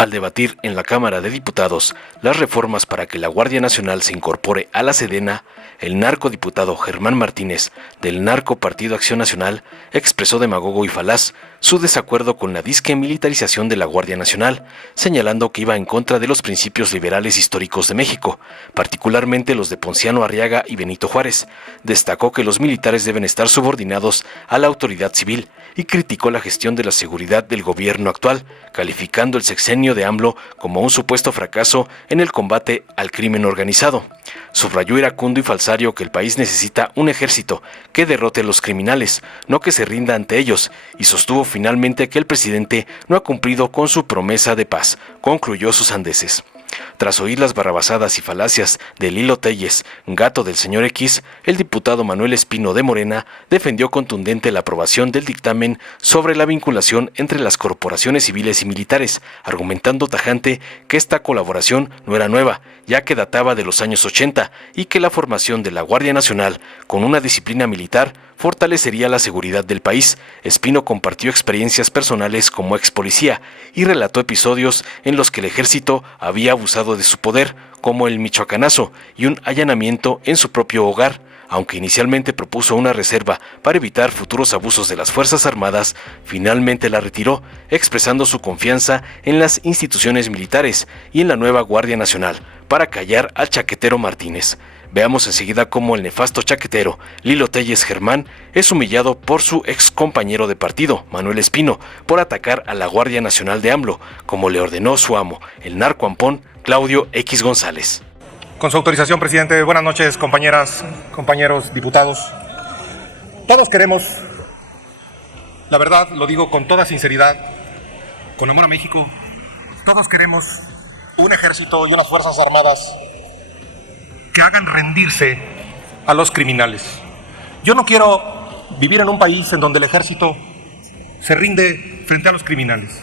Al debatir en la Cámara de Diputados las reformas para que la Guardia Nacional se incorpore a la Sedena, el narcodiputado Germán Martínez, del Narco Partido Acción Nacional, expresó demagogo y falaz su desacuerdo con la disque militarización de la Guardia Nacional, señalando que iba en contra de los principios liberales históricos de México, particularmente los de Ponciano Arriaga y Benito Juárez. Destacó que los militares deben estar subordinados a la autoridad civil y criticó la gestión de la seguridad del gobierno actual, calificando el sexenio de AMLO como un supuesto fracaso en el combate al crimen organizado. Subrayó iracundo y falsario que el país necesita un ejército que derrote a los criminales, no que se rinda ante ellos, y sostuvo finalmente que el presidente no ha cumplido con su promesa de paz, concluyó sus sandeces. Tras oír las barrabasadas y falacias de Lilo Telles, gato del señor X, el diputado Manuel Espino de Morena defendió contundente la aprobación del dictamen sobre la vinculación entre las corporaciones civiles y militares, argumentando tajante que esta colaboración no era nueva, ya que databa de los años 80 y que la formación de la Guardia Nacional con una disciplina militar fortalecería la seguridad del país. Espino compartió experiencias personales como ex policía y relató episodios en los que el ejército había abusado de su poder, como el Michoacanazo y un allanamiento en su propio hogar. Aunque inicialmente propuso una reserva para evitar futuros abusos de las Fuerzas Armadas, finalmente la retiró, expresando su confianza en las instituciones militares y en la nueva Guardia Nacional para callar al chaquetero Martínez. Veamos enseguida cómo el nefasto chaquetero Lilo Telles Germán es humillado por su ex compañero de partido, Manuel Espino, por atacar a la Guardia Nacional de AMLO, como le ordenó su amo, el narcoampón Claudio X González. Con su autorización, presidente, buenas noches, compañeras, compañeros, diputados. Todos queremos, la verdad, lo digo con toda sinceridad, con amor a México, todos queremos un ejército y unas fuerzas armadas que hagan rendirse a los criminales. Yo no quiero vivir en un país en donde el ejército se rinde frente a los criminales.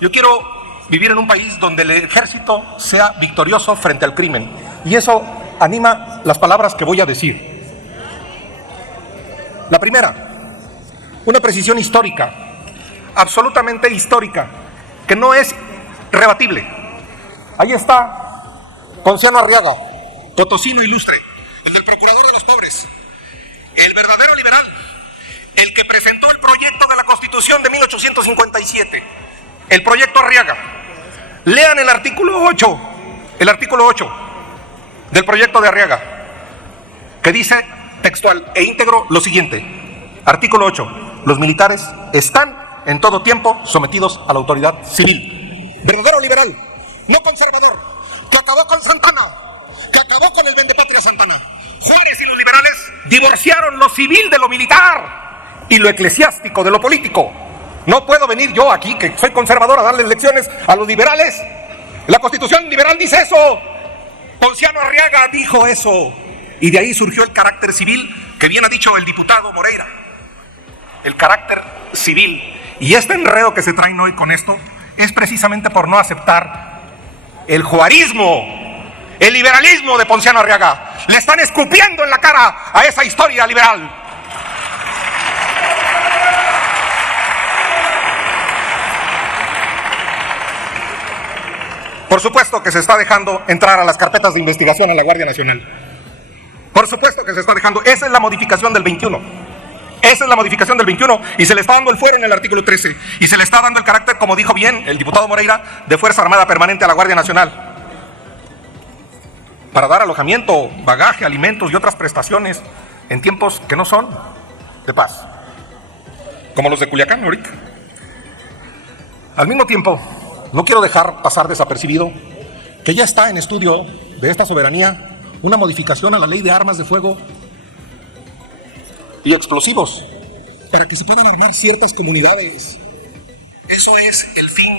Yo quiero vivir en un país donde el ejército sea victorioso frente al crimen. Y eso anima las palabras que voy a decir. La primera, una precisión histórica, absolutamente histórica, que no es rebatible. Ahí está Ponciano Arriaga, potosino ilustre, el del procurador de los pobres, el verdadero liberal, el que presentó el proyecto de la Constitución de 1857, el proyecto Arriaga. Lean el artículo 8 del proyecto de Arriaga, que dice textual e íntegro lo siguiente. Artículo 8. Los militares están en todo tiempo sometidos a la autoridad civil. Verdadero liberal, no conservador, que acabó con Santana, que acabó con el vendepatria Santana. Juárez y los liberales divorciaron lo civil de lo militar y lo eclesiástico de lo político. No puedo venir yo aquí, que soy conservador, a darles lecciones a los liberales. La Constitución liberal dice eso. Ponciano Arriaga dijo eso. Y de ahí surgió el carácter civil, que bien ha dicho el diputado Moreira. El carácter civil. Y este enredo que se traen hoy con esto es precisamente por no aceptar el juarismo, el liberalismo de Ponciano Arriaga. Le están escupiendo en la cara a esa historia liberal. Por supuesto que se está dejando entrar a las carpetas de investigación a la Guardia Nacional. Por supuesto que se está dejando. Esa es la modificación del 21. Esa es la modificación del 21 y se le está dando el fuero en el artículo 13. Y se le está dando el carácter, como dijo bien el diputado Moreira, de Fuerza Armada Permanente a la Guardia Nacional. Para dar alojamiento, bagaje, alimentos y otras prestaciones en tiempos que no son de paz. Como los de Culiacán ahorita. Al mismo tiempo, no quiero dejar pasar desapercibido que ya está en estudio de esta soberanía una modificación a la ley de armas de fuego y explosivos para que se puedan armar ciertas comunidades. Eso es el fin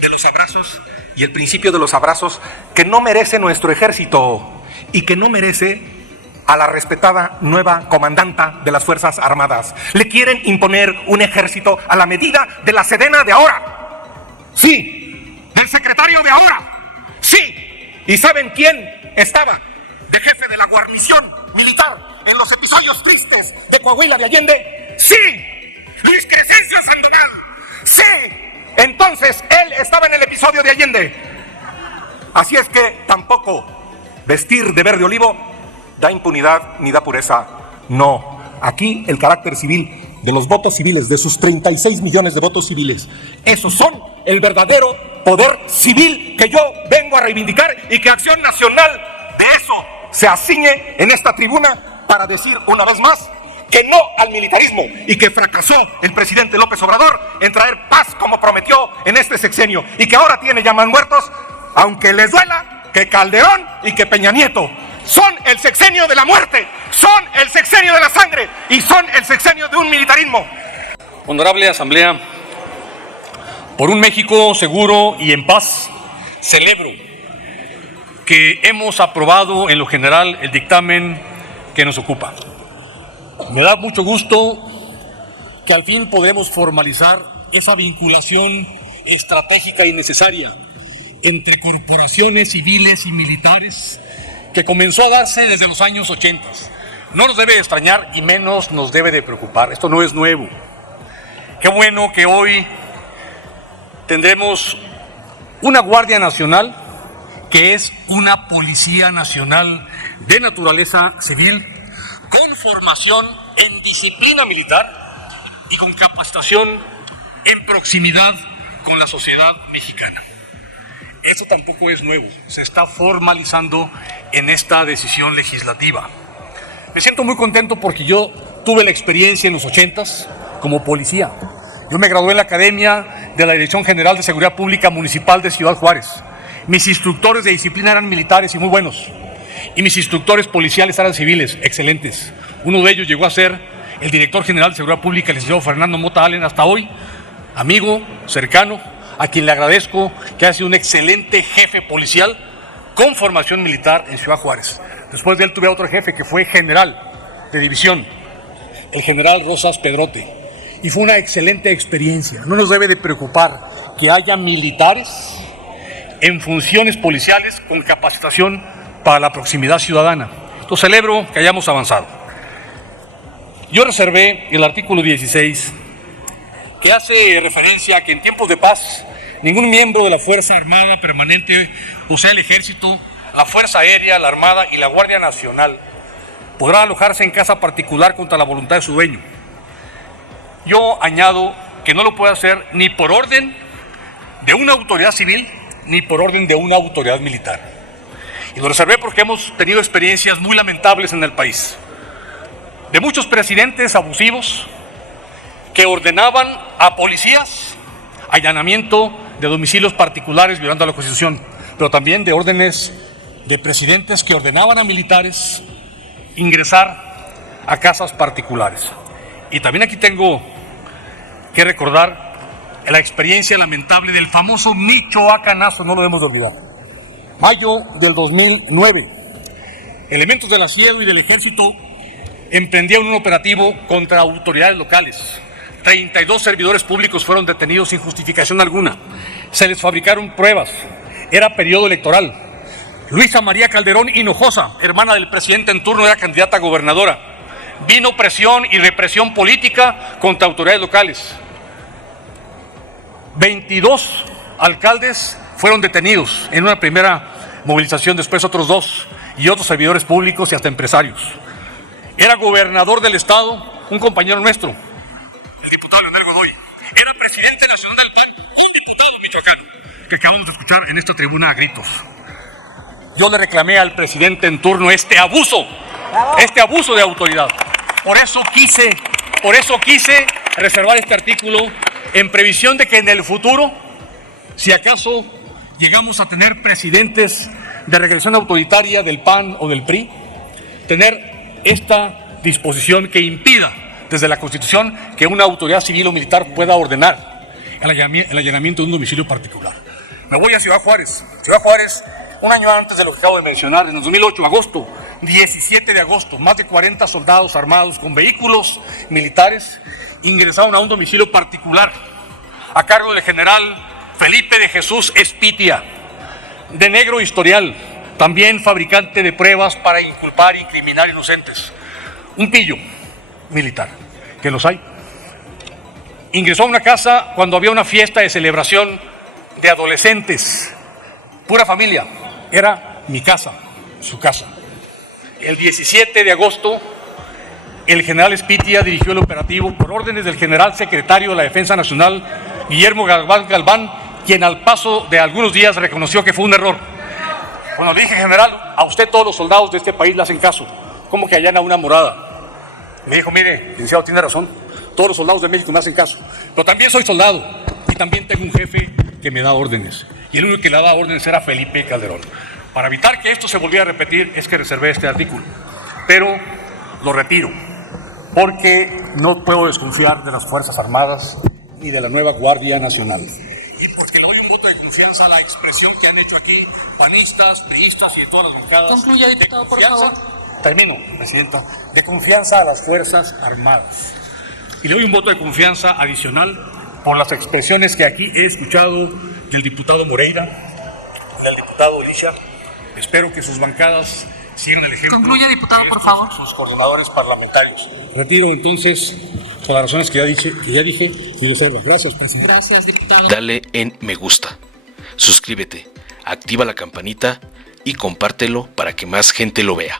de los abrazos y el principio de los abrazos que no merece nuestro ejército y que no merece a la respetada nueva comandanta de las Fuerzas Armadas. Le quieren imponer un ejército a la medida de la Sedena de ahora. Sí, del secretario de ahora. Sí. ¿Y saben quién estaba de jefe de la guarnición militar en los episodios tristes de Coahuila de Allende? Sí, Luis Crescencio Sandoval. Sí, Entonces él estaba en el episodio de Allende. Así es que tampoco vestir de verde olivo da impunidad ni da pureza. No, aquí el carácter civil de los votos civiles, de sus 36 millones de votos civiles, esos son el verdadero poder civil que yo vengo a reivindicar y que Acción Nacional de eso se aciñe en esta tribuna para decir una vez más que no al militarismo y que fracasó el presidente López Obrador en traer paz como prometió en este sexenio y que ahora tiene ya más muertos, aunque les duela, que Calderón y que Peña Nieto. Son el sexenio de la muerte, son el sexenio de la sangre y son el sexenio de un militarismo. Honorable Asamblea, por un México seguro y en paz, celebro que hemos aprobado en lo general el dictamen que nos ocupa. Me da mucho gusto que al fin podemos formalizar esa vinculación estratégica y necesaria entre corporaciones civiles y militares que comenzó a darse desde los años 80. No nos debe extrañar y menos nos debe de preocupar. Esto no es nuevo. Qué bueno que hoy tendremos una Guardia Nacional que es una Policía Nacional de naturaleza civil con formación en disciplina militar y con capacitación en proximidad con la sociedad mexicana. Eso tampoco es nuevo, se está formalizando en esta decisión legislativa. Me siento muy contento porque yo tuve la experiencia en los 80s como policía. Yo me gradué en la Academia de la Dirección General de Seguridad Pública Municipal de Ciudad Juárez. Mis instructores de disciplina eran militares y muy buenos. Y mis instructores policiales eran civiles, excelentes. Uno de ellos llegó a ser el director general de Seguridad Pública, el licenciado Fernando Mota Allen, hasta hoy, amigo, cercano, a quien le agradezco que ha sido un excelente jefe policial con formación militar en Ciudad Juárez. Después de él tuve a otro jefe que fue general de división, el general Rosas Pedrote, y fue una excelente experiencia. No nos debe de preocupar que haya militares en funciones policiales con capacitación para la proximidad ciudadana. Entonces celebro que hayamos avanzado. Yo reservé el artículo 16 que hace referencia a que en tiempos de paz ningún miembro de la Fuerza Armada Permanente, o sea el Ejército, la Fuerza Aérea, la Armada y la Guardia Nacional podrá alojarse en casa particular contra la voluntad de su dueño. Yo añado que no lo puede hacer ni por orden de una autoridad civil ni por orden de una autoridad militar. Y lo reservé porque hemos tenido experiencias muy lamentables en el país, de muchos presidentes abusivos que ordenaban a policías allanamiento de domicilios particulares violando la Constitución, pero también de órdenes de presidentes que ordenaban a militares ingresar a casas particulares. Y también aquí tengo que recordar la experiencia lamentable del famoso Michoacanazo, no lo debemos de olvidar. Mayo del 2009, elementos del Asiedo y del Ejército emprendieron un operativo contra autoridades locales. 32 servidores públicos fueron detenidos sin justificación alguna. Se les fabricaron pruebas. Era periodo electoral. Luisa María Calderón Hinojosa, hermana del presidente en turno, era candidata a gobernadora. Vino presión y represión política contra autoridades locales. 22 alcaldes fueron detenidos en una primera movilización, después otros 2 y otros servidores públicos y hasta empresarios. Era gobernador del estado un compañero nuestro, el diputado Leonel Godoy. Era presidente nacional del PAN, un diputado michoacano, que acabamos de escuchar en esta tribuna a gritos. Yo le reclamé al presidente en turno este abuso de autoridad. Por eso quise reservar este artículo en previsión de que en el futuro, si acaso llegamos a tener presidentes de regresión autoritaria del PAN o del PRI, tener esta disposición que impida desde la Constitución que una autoridad civil o militar pueda ordenar el allanamiento de un domicilio particular. Me voy a Ciudad Juárez. Ciudad Juárez, un año antes de lo que acabo de mencionar, en el 2008, 17 de agosto, más de 40 soldados armados con vehículos militares ingresaron a un domicilio particular a cargo del general Felipe de Jesús Espitia, de negro historial, también fabricante de pruebas para inculpar e incriminar inocentes. Un pillo militar, que los hay. ingresó a una casa cuando había una fiesta de celebración de adolescentes, pura familia. Era mi casa, su casa. El 17 de agosto, el general Espitia dirigió el operativo por órdenes del general secretario de la Defensa Nacional, Guillermo Galván, quien al paso de algunos días reconoció que fue un error. Bueno, le dije, general, a usted todos los soldados de este país le hacen caso. ¿Cómo que allana una morada? Me dijo, mire, licenciado, tiene razón, todos los soldados de México me hacen caso. Pero también soy soldado y también tengo un jefe que me da órdenes. Y el único que le daba órdenes era Felipe Calderón. Para evitar que esto se volviera a repetir es que reservé este artículo. Pero lo retiro, porque no puedo desconfiar de las Fuerzas Armadas ni de la nueva Guardia Nacional. Y porque le doy un voto de confianza a la expresión que han hecho aquí panistas, priistas y de todas las bancadas. Concluya, diputado, por favor. Termino, presidenta. De confianza a las Fuerzas Armadas. Y le doy un voto de confianza adicional por las expresiones que aquí he escuchado del diputado Moreira, del diputado Elisha. Espero que sus bancadas sigan el ejemplo. Concluya, diputado, por favor. Sus coordinadores parlamentarios. Retiro entonces, por las razones que ya dije, mi reserva. Gracias, presidente. Gracias, diputado. Dale en me gusta, suscríbete, activa la campanita y compártelo para que más gente lo vea.